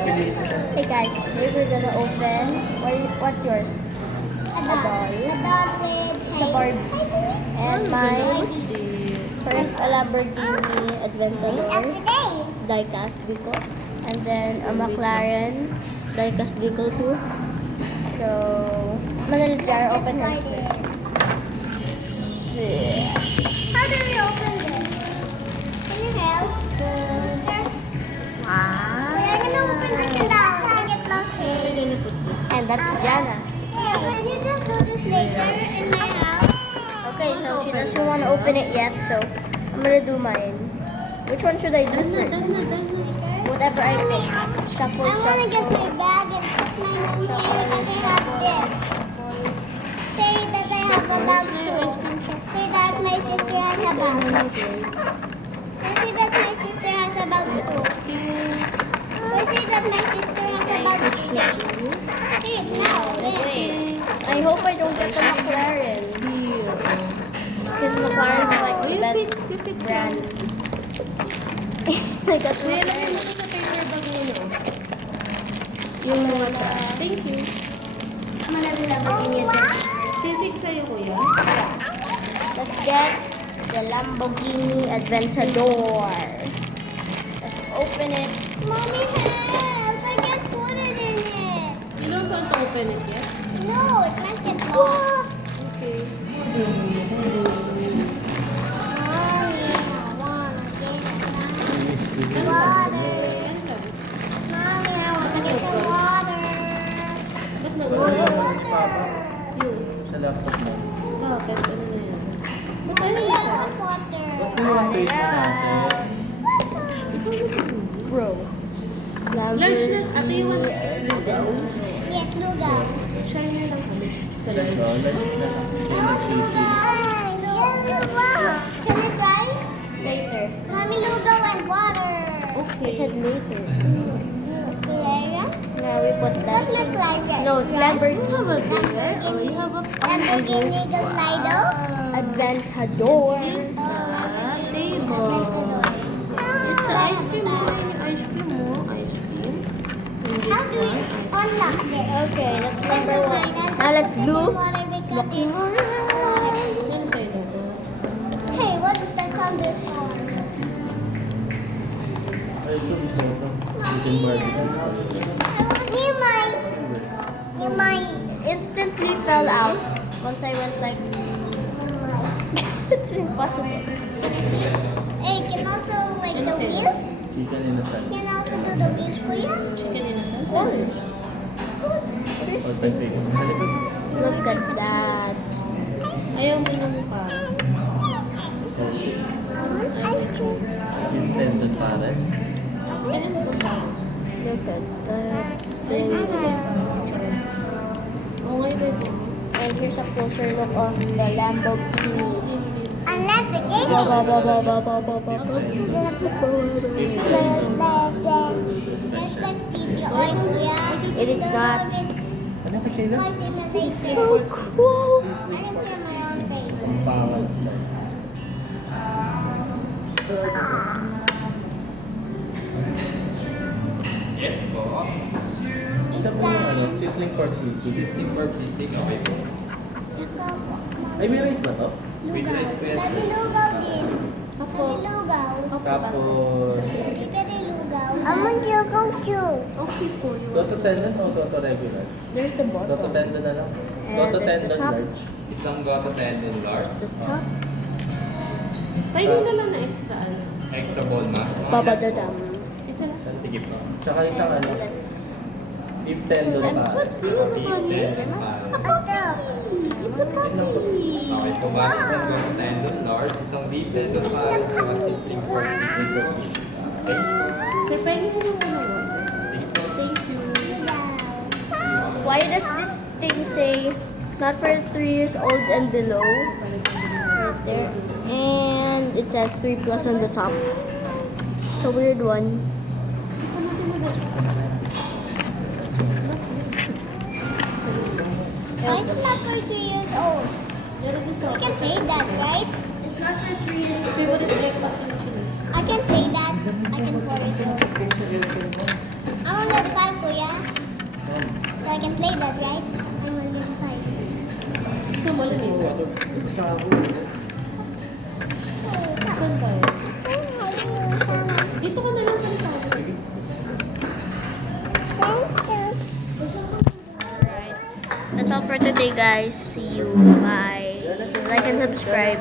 Hey guys, today we're gonna open. What's yours? A doll with It's a Barbie. And mine, first a Lamborghini Aventador, diecast vehicle. And then a McLaren, diecast vehicle too. So, Manila Jar, open yours first. Shit. How do we open this? Can you help? Wow. We're gonna open this in the house and get lost here. And that's Jana. Can you just do this later in my house? Okay, so she doesn't want to open it yet, so I'm gonna do mine. Which one should I do first? Whatever I pick. Shuffle, I wanna get shuffle. my bag and put mine in here because I have this. Say that I have a bag too. Say that my sister has a bag. Say that my sister has a bag too. Say that my sister has a bag too. Say it now. Wait, I hope I don't get the McLaren. Because McLaren is like the best brand. I got McLaren. Yung mga Thank you. Manila Lamborghini Aventador. Sisig sa'yo, kuya. Let's get the Lamborghini Aventador. Let's open it. Mommy, help! I can't put it in it. You don't want to open it yet? No, it might get lost. Okay. Mommy, I wanna get water. Mommy, I wanna get some water. Ba't Water. Sa laptop mo. Bakit? Ano na yan? Ba't Mommy, ano I yan? want water. Yung face natin. Bro. Large na. Ate, you want Yes, lugaw. share na lang kami. Sa Ito, large. let's na. I want lugaw. Lugaw. Can I try? Later. Mommy, lugaw and water. I said later. Clara? Now we put It's that. not McLaren. No, it's Lamborghini. Oh, you have a Lamborghini Gallardo. Aventador. Yes, table. Yes, the ice cream mo. Yung ice cream mo. Ice cream. And How this do we one. unlock this? Okay, that's number one. Now Now let's do water because it's water. Ano sa'yo dito? Hey, what is the thunder for? Ay, ito gusto ko. Chicken Barbie. Near mine. Near mine. instantly fell out once I went like. It's impossible. Can I see? Hey, can also like the wheels? Chicken innocent. Can also do the wheels for you? Chicken innocent? Authentic. Sa likod. Look at that. Ayaw mo na mukha. Intended pare. Ayan po pa. Look at that. Oo nga yun po. And here's a closer look of the Lamborghini. Unless the game. Ba, ba, ba, ba, ba, ba, ba, ba. Just like GTI, kuya. It is not. Ano ka It's sila? car simulator. So cool. I can see my own face. Pangal. Is Isa po yung ano, that sizzling pork sisig. 15 for take away po. tsaka Ay, may rice ba to? lugaw? Daddy lugaw din. Daddy lugaw. Tapos, Hindi pwede lugaw. I'm lugaw too. Okay po yun. Toto tendon o Toto regular? There's the Toto bottom. tendon na lang. And Toto there's the tendon top. large. Isang gata tendon large. The top. Tayo na lang na extra ano. Extra ball mass. Babadadam. Isa lang. Sige po. Tsaka isang ano, Let's. beef tendon pa. What's this? Beef tendon pare. Ito. It's a puppy. Okay po ba? Isang gata tendon large. Isang beef tendon pare. Isang sizzling pork sisig. Okay? Sir, pwede na lang muna water. Sige po. Thank you. Why does this thing say not for 3 years old and below? Right there. And it says 3 plus on the top. It's a weird one. Why is it not for 2 years old? Meron din sa You can say that, right? It's not for 3 years. favorite breakfast yun siya. I can say that. I can for it. I want to I can play that, right? I'm a little tired. So, malamig ka. Sa ako. Saan tayo? Dito ka na lang sa likod. Alright. That's all for today, guys. See you. Bye. Like and subscribe.